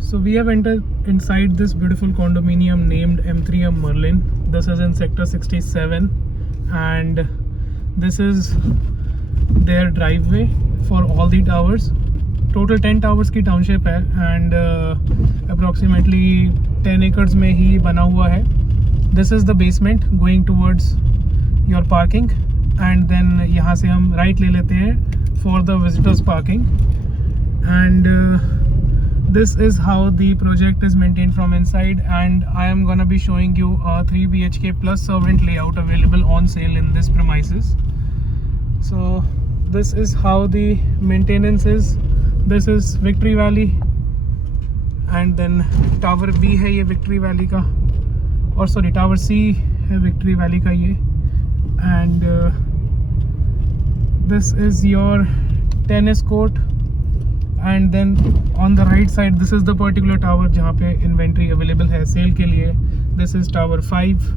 So we have entered inside this beautiful condominium named M3M Merlin. This is in sector 67 and this is their driveway for all the towers. Total 10 towers की township है and approximately 10 acres में ही बना हुआ है. This is the basement going towards your parking and then यहाँ से हम right ले लेते हैं for the visitors parking and this is how the project is maintained from inside, and I am gonna be showing you a 3 BHK plus servant layout available on sale in this premises. So this is how the maintenance is. This is Victory Valley and then Tower B है ये Victory Valley का, और sorry Tower C है Victory Valley का ये, and this is your tennis court. And then on the right side this is the particular tower जहाँ पे inventory available है sale के लिए. This is Tower 5.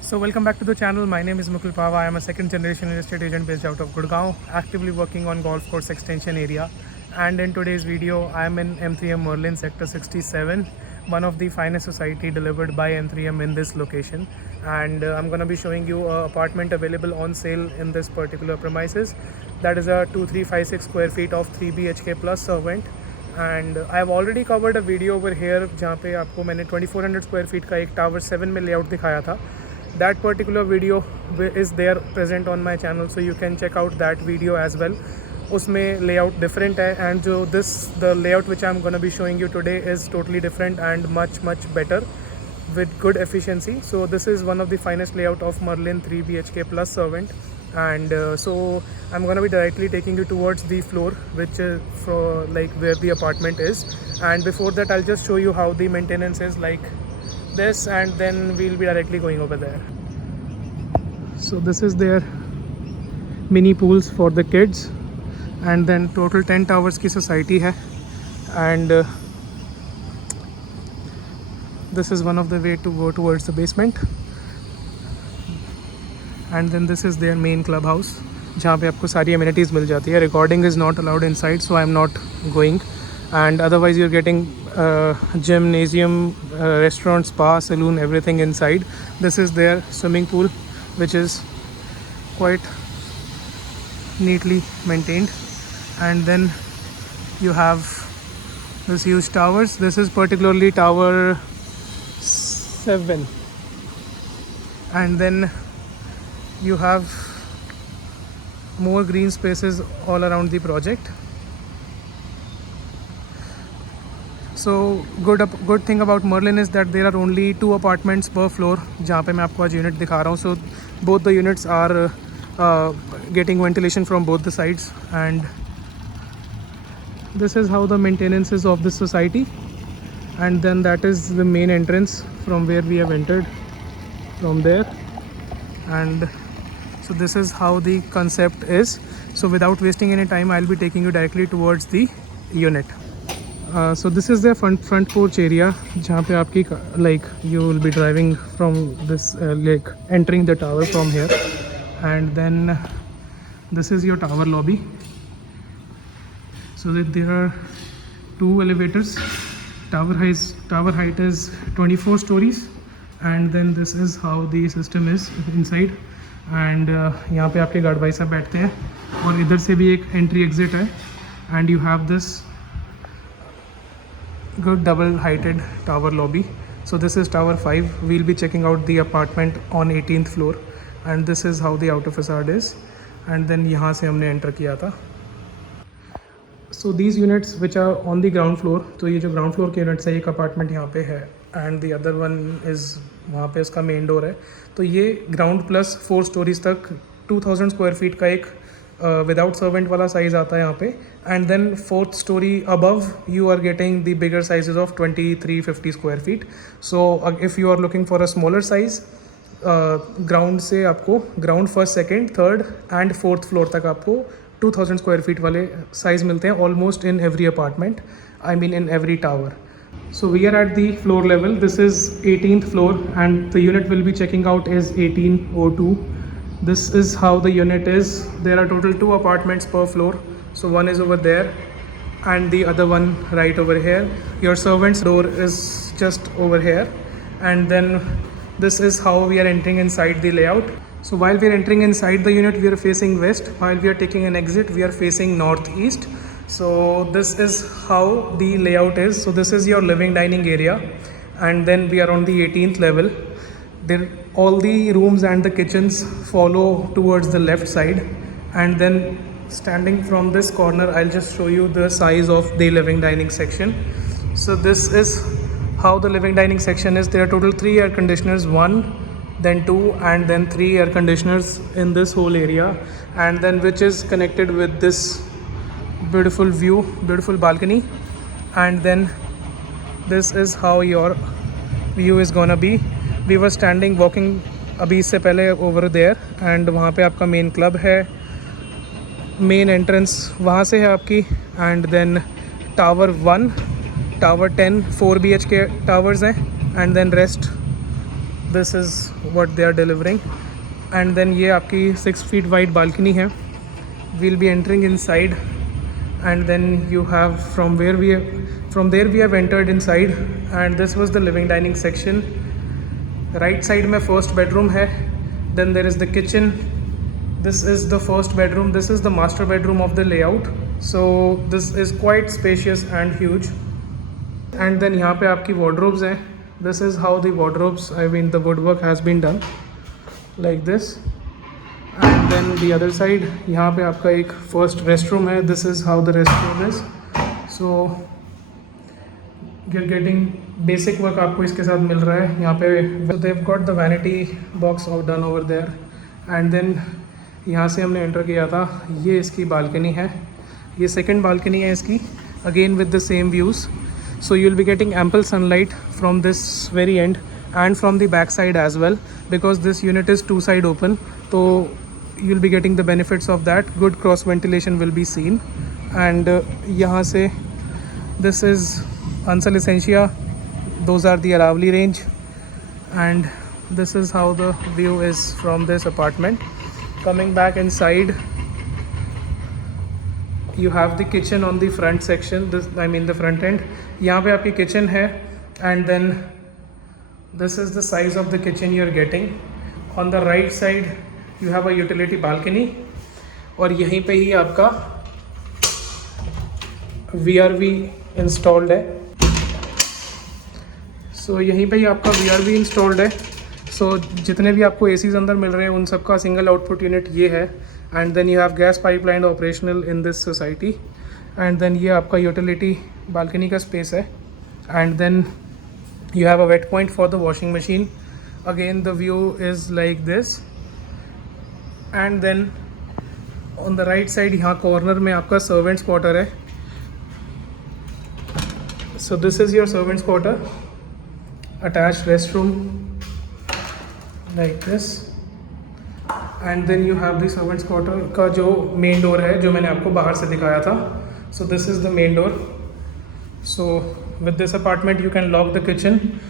So welcome back to the channel. My name is Mukul Pava. I am a second generation real estate agent based out of Gurgaon, actively working on golf course extension area. And in today's video I am in M3M Merlin sector 67, one of the finest society delivered by M3M in this location, and I'm gonna be showing you an apartment available on sale in this particular premises. That is a 2356 square feet of 3 BHK plus servant, and I have already covered a video over here जहाँ पे आपको मैंने 2400 square feet का एक Tower 7 में layout दिखाया था. That particular video is there present on my channel, so you can check out that video as well. उसमें layout different है, and जो the layout which I'm gonna be showing you today is totally different and much better with good efficiency. So this is one of the finest layout of Merlin 3 BHK plus servant, and so I'm gonna be directly taking you towards the floor which is for like where the apartment is. And before that I'll just show you how the maintenance is like this, and then we'll be directly going over there. So this is their mini pools for the kids, and then total 10 towers की society है, and this is one of the way to go towards the basement. And then this is their main clubhouse जहाँ पे आपको सारी amenities मिल जाती है. Recording is not allowed inside, so I am not going, and otherwise you're getting gymnasium, restaurant, spa, saloon, everything inside. This is their swimming pool which is quite neatly maintained, and then you have this huge towers. This is particularly Tower 7, and then you have more green spaces all around the project. So good thing about Merlin is that there are only 2 apartments per floor जहाँ पे मैं आपको आज unit दिखा रहा हूँ. So both the units are getting ventilation from both the sides, and this is how the maintenance is of this society. And then that is the main entrance from where we have entered from there, and so this is how the concept is. So without wasting any time I'll be taking you directly towards the unit. So this is the front porch area जहाँ पे आपकी like you will be driving from this like entering the tower from here, and then this is your tower lobby. So that there are 2 elevators. Tower height is 24 stories, and then this is how the system is inside. And यहाँ पे आपके guard भाई साहब बैठते हैं, और इधर से भी एक एंट्री एग्जिट है, and you have this good double heighted tower lobby. So this is Tower 5. We'll be checking out the apartment on 18th floor, and this is how the outer facade is, and then यहाँ से हमने enter किया था. So these units which are on the ground floor, तो ये जो ground floor के units है, एक apartment यहाँ पे है, and the other one is वहाँ पे इसका main door है. तो ये ground plus 4 stories तक 2000 square feet का एक without servant वाला size आता है यहाँ पे, and then 4th story above you are getting the bigger sizes of 2350 square feet. So if you are looking for a smaller size, ground से आपको ground first, second, third and fourth floor तक आपको 2000 square feet वाले size मिलते हैं almost in every apartment, I mean in every tower. So we are at the floor level. This is 18th floor, and the unit we'll be checking out is 1802. This is how the unit is. There are total 2 apartments per floor. So one is over there, and the other one right over here. Your servant's door is just over here, and then this is how we are entering inside the layout. So while we are entering inside the unit, we are facing west. While we are taking an exit, we are facing northeast. So this is how the layout is. So this is your living dining area, and then we are on the 18th level. There, all the rooms and the kitchens follow towards the left side, and then standing from this corner, I'll just show you the size of the living dining section. So this is how the living dining section is. There are total 3 air conditioners, 1, then 2, and then 3 air conditioners in this whole area, and then which is connected with this beautiful view, beautiful balcony. And then this is how your view is gonna be. We were standing walking अभी इससे पहले over there, and वहाँ पे आपका main club है, main entrance वहाँ से है आपकी. And then tower 1, tower 10 4 BHK towers हैं, and then rest this is what they are delivering. And then ये आपकी 6 फीट वाइड बालकनी है. We'll be entering inside, and then you have from there we have entered inside, and this was the living dining section. Right side में first bedroom है, then there is the kitchen. This is the first bedroom. This is the master bedroom of the layout. So this is quite spacious and huge. And then यहाँ पे आपकी wardrobes हैं. This is how the wardrobes, I mean the woodwork has been done like this. And then the other side, यहाँ पे आपका एक first restroom है. This is how the restroom is. So you're getting basic work आपको इसके साथ मिल रहा है यहाँ पे. So they've got the vanity box done over there. And then यहाँ से हमने एंटर किया था. ये इसकी बालकनी है, ये सेकंड बालकनी है इसकी, again with the same views. So you'll be getting ample sunlight from this very end and from the back side as well, because this unit is 2 side open. So you'll be getting the benefits of that. Good cross ventilation will be seen. And यहाँ से this is Ansal Essentia, those are the Aravali range, and this is how the view is from this apartment. Coming back inside, you have the kitchen on the front section, this I mean the front end. यहाँ पे आपकी kitchen है, and then this is the size of the kitchen you are getting. On the right side you have a utility balcony, और यहीं पे ही आपका VRV installed है. सो यहीं पे ही आपका VRV इंस्टॉल्ड है. सो जितने भी आपको ACs अंदर मिल रहे हैं उन सबका सिंगल आउटपुट यूनिट ये है. And then you have gas pipeline operational in this society. And then ये आपका यूटिलिटी बालकनी का स्पेस है. And then you have a wet point for the washing machine. Again the view is like this. And then on the right side यहाँ corner में आपका servants quarter है. So this is your servants quarter, attached restroom like this. And then you have the servants quarter का जो main door है, जो मैंने आपको बाहर से दिखाया था. So this is the main door. So with this apartment you can lock the kitchen.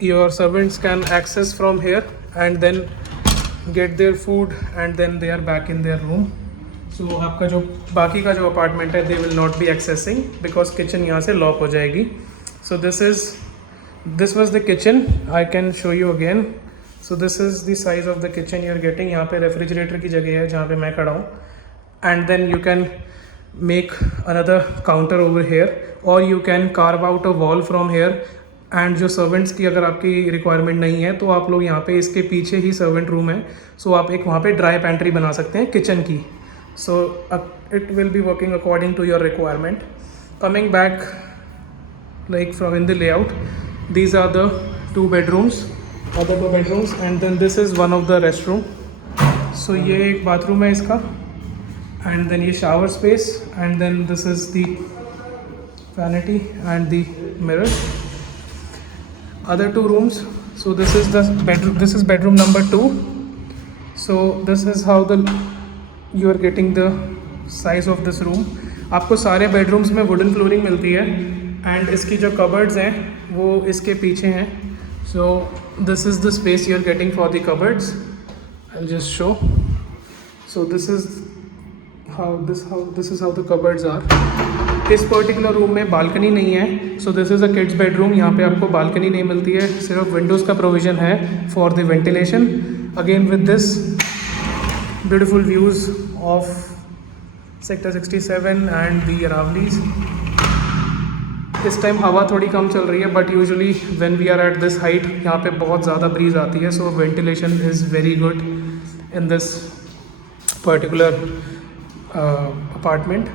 Your servants can access from here and then get their food, and then they are back in their room. So आपका जो बाकी का जो apartment है, they will not be accessing because kitchen यहाँ से lock हो जाएगी. So this was the kitchen. I can show you again. So this is the size of the kitchen you are getting. यहाँ पे refrigerator की जगह है जहाँ पे मैं खड़ा हूँ. And then you can make another counter over here, or you can carve out a wall from here. And जो servants की अगर आपकी requirement नहीं है तो आप लोग यहाँ पे इसके पीछे ही servant room है, so आप एक वहाँ पे dry pantry बना सकते हैं kitchen की. So it will be working according to your requirement. Coming back like from in the layout, these are the other two bedrooms, and then this is one of the restroom. So ये एक bathroom है इसका, and then ये shower space, and then this is the vanity and the mirror. Other two rooms. So this is the bedroom. This is bedroom number 2. So this is how you are getting the size of this room. आपको सारे bedrooms में wooden flooring मिलती है, and इसकी जो cupboards हैं वो इसके पीछे हैं. So this is the space you are getting for the cupboards. I'll just show. So this is how the cupboards are. इस पर्टिकुलर रूम में बालकनी नहीं है, so this is a kids bedroom. यहाँ पे आपको बालकनी नहीं मिलती है, सिर्फ विंडोज़ का प्रोविज़न है for the ventilation. Again with this beautiful views of sector 67 and the Aravallis. इस टाइम हवा थोड़ी कम चल रही है, but usually when we are at this height यहाँ पे बहुत ज़्यादा ब्रीज आती है, so ventilation is very good in this particular apartment.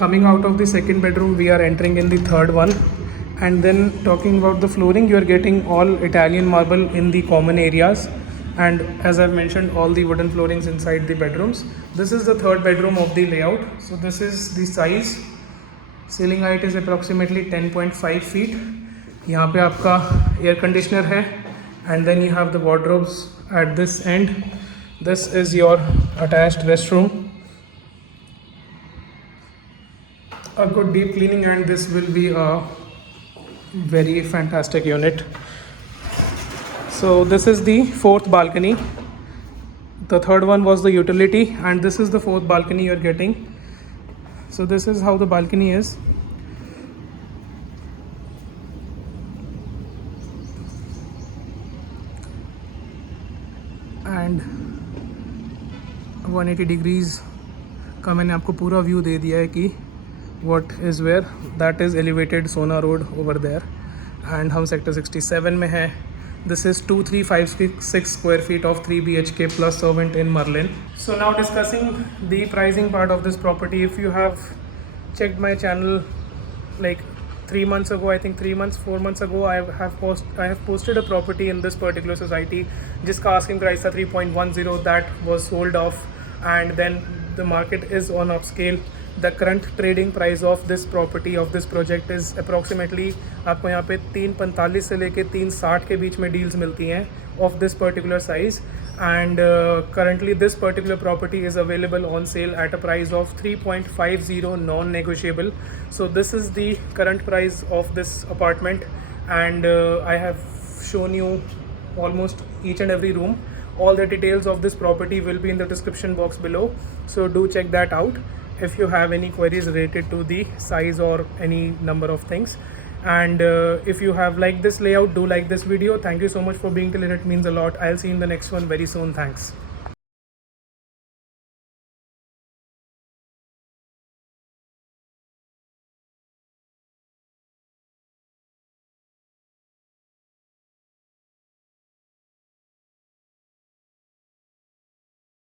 Coming out of the second bedroom, we are entering in the third one, and then talking about the flooring, you are getting all Italian marble in the common areas, and as I've mentioned, all the wooden floorings inside the bedrooms. This is the third bedroom of the layout. So this is the size. Ceiling height is approximately 10.5 feet. यहाँ पे आपका air conditioner है, and then you have the wardrobes at this end. This is your attached restroom. A good deep cleaning, and this will be a very fantastic unit. So this is the fourth balcony. The third one was the utility, and this is the fourth balcony you're getting. So this is how the balcony is. And 180 degrees का मैंने आपको पूरा view दे दिया है कि what is where. That is elevated Sona Road over there, and हम sector 67 में है. This is 2356 square feet of 3 BHK plus servant in Merlin. So now discussing the pricing part of this property. If you have checked my channel like 3 months ago, I think 4 months ago, I have posted a property in this particular society जिसका asking price था 3.10. that was sold off, and then the market is on upscale. The current trading price of this property, of this project, is approximately आपको यहाँ पे 3.45 से लेके 3.60 के बीच में deals मिलती हैं of this particular size. And currently this particular property is available on sale at a price of 3.50 non-negotiable. So this is the current price of this apartment, and I have shown you almost each and every room. All the details of this property will be in the description box below, so do check that out if you have any queries related to the size or any number of things. And if you have liked this layout, do like this video. Thank you so much for being till here. It means a lot. I'll see you in the next one very soon. Thanks.